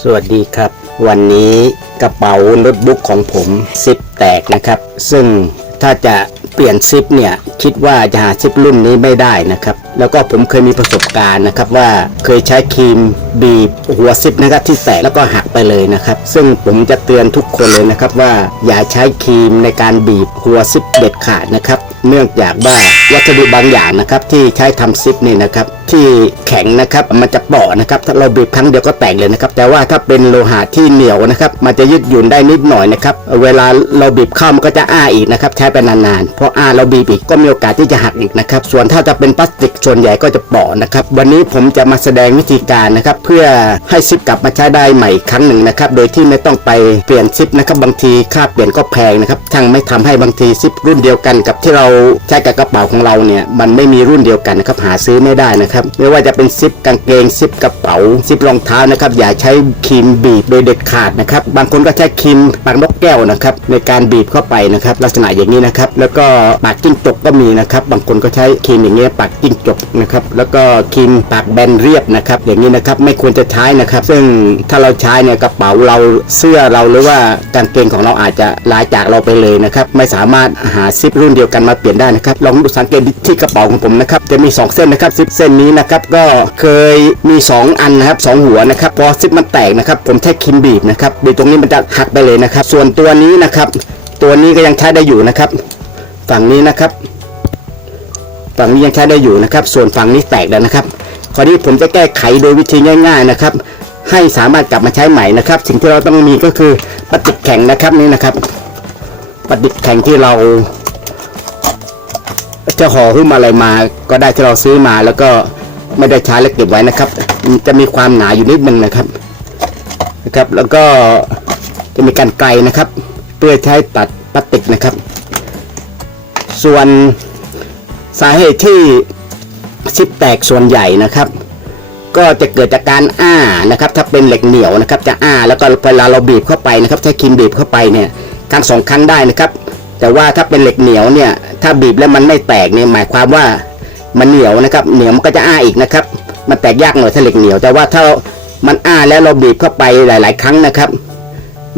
สวัสดีครับวันนี้กระเป๋าโน้ตบุ๊กของผมซิปแตกนะครับซึ่งถ้าจะเปลี่ยนซิปเนี่ยคิดว่าจะหาซิปรุ่นนี้ไม่ได้นะครับแล้วก็ผมเคยมีประสบการณ์นะครับว่าเคยใช้ครีมบีบหัวซิปนะครับที่แตกแล้วก็หักไปเลยนะครับซึ่งผมจะเตือนทุกคนเลยนะครับว่าอย่าใช้ครีมในการบีบหัวซิปเด็ดขาดนะครับเนื่องจากว่าวัสดุบางอย่างนะครับที่ใช้ทำซิปนี่นะครับที่แข็งนะครับมันจะเปาะนะครับถ้าเราบีบครั้งเดียวก็แตกเลยนะครับแต่ว่าถ้าเป็นโลหะที่เหนียวนะครับมันจะยืดหยุ่นได้นิดหน่อยนะครับเวลาเราบีบเข้ามันก็จะอ้าอีกนะครับใช้ไปนานๆเพราะอ้าเราบีบอีกก็มีโอกาสที่จะหักอีกนะครับส่วนถ้าจะเป็นพลาสติกส่วนใหญ่ก็จะเปาะนะครับวันนี้ผมจะมาแสดงวิธีการนะครับเพื่อให้ซิปกลับมาใช้ได้ใหม่ครั้งหนึ่งนะครับโดยที่ไม่ต้องไปเปลี่ยนซิปนะครับบางทีค่าเปลี่ยนก็แพงนะครับทั้งไม่ทำให้บางทีซิปรุ่นเดียวกันกับที่เราใช้กับกระเป๋าของเราเนี่ยมันไม่มีรุ่นเดียวกันนะครับหาซื้อไม่ได้นะครับไม่ว่าจะเป็นซิปกางเกงซิปกระเป๋าซิปรองเท้านะครับอย่าใช้ครีมบีบโดยเด็ดขาดนะครับบางคนก็ใช้ครีมปากนกแก้วนะครับในการบีบเข้าไปนะครับลักษณะอย่างนี้นะครับแล้วก็ปากจิ้งจกก็มีนะครับบางคนก็ใช้ครีมอย่างนี้ปากจิ้งจกนะครับแล้วก็ครีมปากแบนเรียบนะครับอย่างนี้นะครับไม่ควรจะใช้นะครับซึ่งถ้าเราใช้เนี่ยกระเป๋าเราเสื้อเราหรือว่ากางเกงของเราอาจจะลายจากเราไปเลยนะครับไม่สามารถหาซิปรุ่นเดียวกันมาเปลี่ยนได้นะครับลองดูสังเกตที่กระเป๋าของผมนะครับจะมี2เส้นนะครับซิปเส้นนี้นะครับก็เคยมี2อันนะครับ2หัวนะครับพอซิปมันแตกนะครับผมใช้ครีมบีบนะครับบีบตรงนี้มันจะหักไปเลยนะครับส่วนตัวนี้นะครับตัวนี้ก็ยังใช้ได้อยู่นะครับฝั่งนี้นะครับฝั่งนี้ยังใช้ได้อยู่นะครับส่วนฝั่งนี้แตกแล้วนะครับคราวนี้ผมจะแก้ไขโดยวิธีง่ายๆนะครับให้สามารถกลับมาใช้ใหม่นะครับสิ่งที่เราต้องมีก็คือพลาสติกแข็งนะครับนี่นะครับพลาสติกแข็งที่เราจะห่อหุ้มอะไรมาก็ได้ที่เราซื้อมาแล้วก็ไม่ได้ใช้แล้วเก็บไว้นะครับจะมีความหนาอยู่นิดนึงนะครับแล้วก็จะมีการไกลนะครับเพื่อใช้ตัดพลาสติกนะครับส่วนสาเหตุที่ซิปแตกส่วนใหญ่นะครับก็จะเกิดจากการอ้านะครับถ้าเป็นเหล็กเหนียวนะครับจะอ้าแล้วก็เวลาเราบีบเข้าไปนะครับใช้ครีมบีบเข้าไปเนี่ยครั้ง2 ครั้งได้นะครับแต่ว่าถ้าเป็นเหล็กเหนียวเนี่ยถ้าบีบแล้วมันไม่แตกเนี่ยหมายความว่ามันเหนียวนะครับเหนียวมันก็จะอ้าอีกนะครับมันแตกยากหน่อยถ้าเหล็กเหนียวแต่ว่าถ้ามันอ้าแล้วเราบีบเข้าไปหลายๆครั้งนะครับ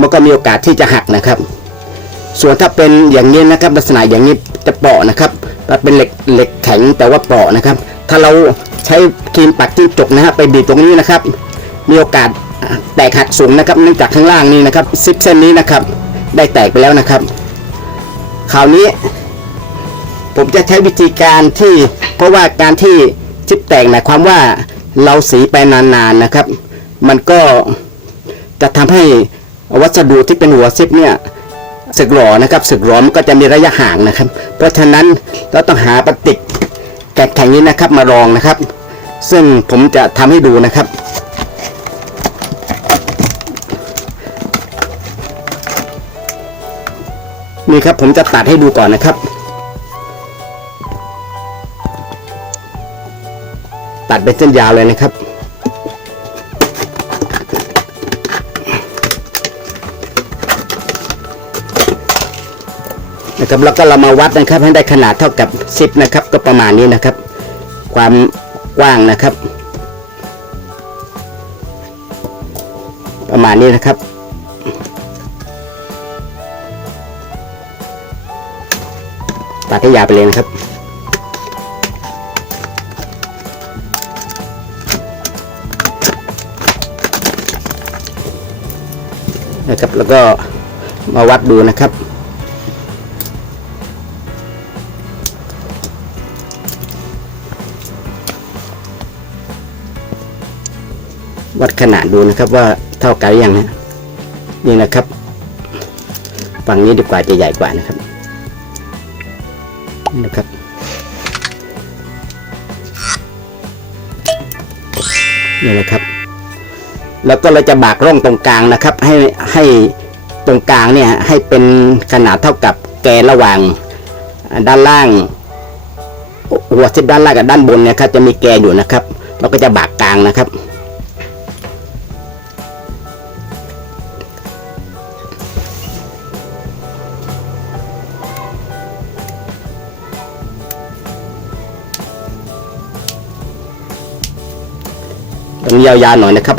มันก็มีโอกาสที่จะหักนะครับส่วนถ้าเป็นอย่างนี้นะครับลักษณะอย่างนี้จะเปาะนะครับถ้าเป็นเหล็กแข็งแต่ว่าเปาะนะครับถ้าเราใช้ครีมปักจิ้งจกนะครับไปบีบตรงนี้นะครับมีโอกาสแตกหักสูงนะครับเนื่องจากข้างล่างนี้นะครับซิปเส้นนี้นะครับได้แตกไปแล้วนะครับคราวนี้ผมจะใช้วิธีการที่เพราะว่าการที่ซิปแตกหมายความว่าเราสีไปนานๆนะครับมันก็จะทำให้วัสดุที่เป็นหัวซิปเนี่ยสึกหรอนะครับสึกหรอมันก็จะมีระยะห่างนะครับเพราะฉะนั้นเราต้องหาพลาสติกแข็งๆนี้นะครับมารองนะครับซึ่งผมจะทำให้ดูนะครับนี่ครับผมจะตัดให้ดูก่อนนะครับตัดเป็นเส้นยาวเลยนะครับแล้วก็เรามาวัดนะครับให้ได้ขนาดเท่ากับซิปนะครับก็ประมาณนี้นะครับความกว้างนะครับประมาณนี้นะครับตัดให้ยาวไปเลยนะครับแล้วก็มาวัดดูนะครับวัดขนาดดูนะครับว่าเท่ากันหรือยังนะนี่นะครับฝั่งนี้ดีกว่าจะใหญ่กว่านะครับนี่นะครับแล้วก็เราจะบากร่องตรงกลางนะครับให้ตรงกลางเนี่ยให้เป็นขนาดเท่ากับแกนระหว่างด้านล่างหัวซิปด้านล่างกับด้านบนเนี่ยครับจะมีแกนอยู่นะครับเราก็จะบากกลางนะครับตรงยาวๆหน่อยนะครับ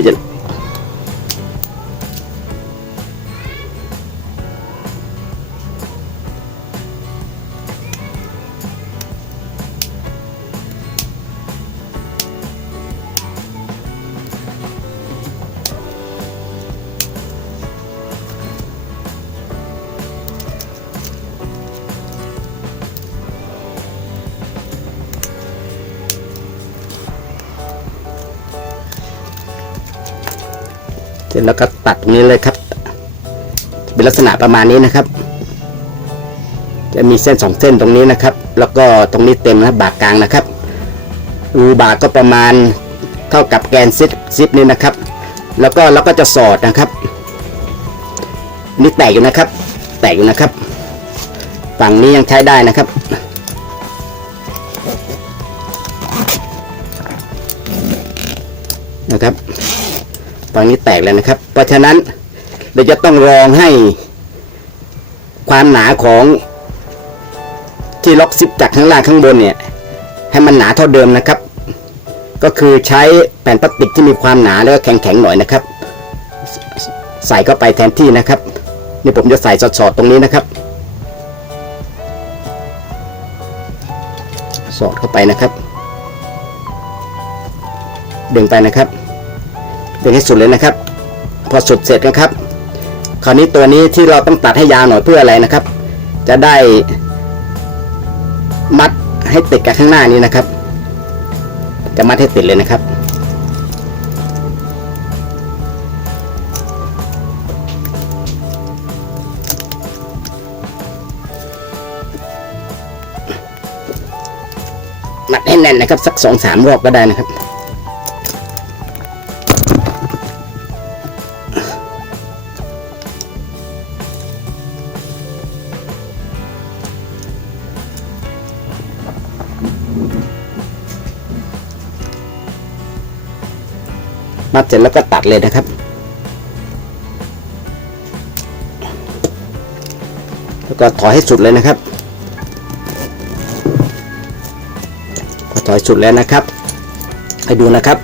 เสร็จแล้วก็ตัดตรงนี้เลยครับเป็นลักษณะประมาณนี้นะครับจะมีเส้น2เส้นตรงนี้นะครับแล้วก็ตรงนี้เต็มนะบากกลางนะครับรูบากก็ประมาณเท่ากับแกนซิปนี่นะครับแล้วก็เราก็จะสอดนะครับนี่แตกอยู่นะครับแตกอยู่นะครับฝั่งนี้ยังใช้ได้นะครับฝั่งนี้แตกแล้วนะครับเพราะฉะนั้นเราจะต้องรองให้ความหนาของที่ล็อกซิปจากข้างล่างข้างบนเนี่ยให้มันหนาเท่าเดิมนะครับก็คือใช้แผ่นพลาสติกที่มีความหนาแล้วก็แข็งๆหน่อยนะครับใส่เข้าไปแทนที่นะครับนี่ผมจะใส่สอดๆตรงนี้นะครับสอดเข้าไปนะครับดึงไปนะครับดึงให้สุดเลยนะครับพอสุดเสร็จนะครับคราวนี้ตัวนี้ที่เราต้องตัดให้ยาวหน่อยเพื่ออะไรนะครับจะได้มัดให้ติดกับข้างหน้านี้นะครับจะมัดให้ติดเลยนะครับมัดให้แน่นนะครับสัก 2-3 รอบก็ได้นะครับมัดเสร็จแล้วก็ตัดเลยนะครับแล้วก็ถอยให้สุดเลยนะครับพอถอยสุดแล้วนะครับให้ดูนะครับ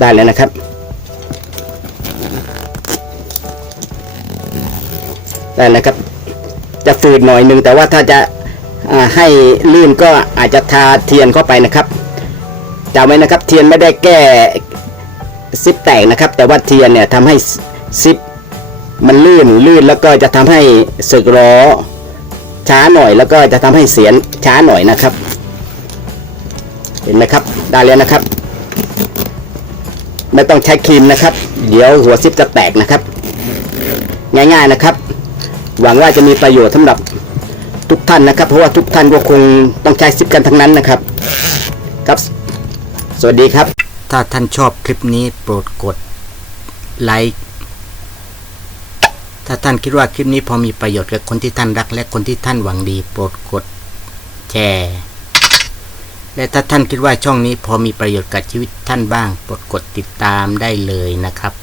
ได้แล้วนะครับได้นะครับจะฝืดหน่อยนึงแต่ว่าถ้าจะให้ลื่นก็อาจจะทาเทียนเข้าไปนะครับจำไว้นะครับเทียนไม่ได้แก้ซิปแตกนะครับแต่ว่าเทียนเนี่ยทำให้ซิปมันลื่นแล้วก็จะทำให้สึกล้อช้าหน่อยแล้วก็จะทำให้เสียงช้าหน่อยนะครับเห็นไหมครับได้แล้วนะครับไม่ต้องใช้ครีมนะครับเดี๋ยวหัวซิปจะแตกนะครับง่ายๆนะครับหวังว่าจะมีประโยชน์สำหรับทุกท่านนะครับเพราะว่าทุกท่านก็คงต้องใช้ซิปกันทั้งนั้นนะครับครับสวัสดีครับถ้าท่านชอบคลิปนี้โปรดกดไลค์ถ้าท่านคิดว่าคลิปนี้พอมีประโยชน์กับคนที่ท่านรักและคนที่ท่านหวังดีโปรดกดแชร์และถ้าท่านคิดว่าช่องนี้พอมีประโยชน์กับชีวิตท่านบ้างโปรดกดติดตามได้เลยนะครับ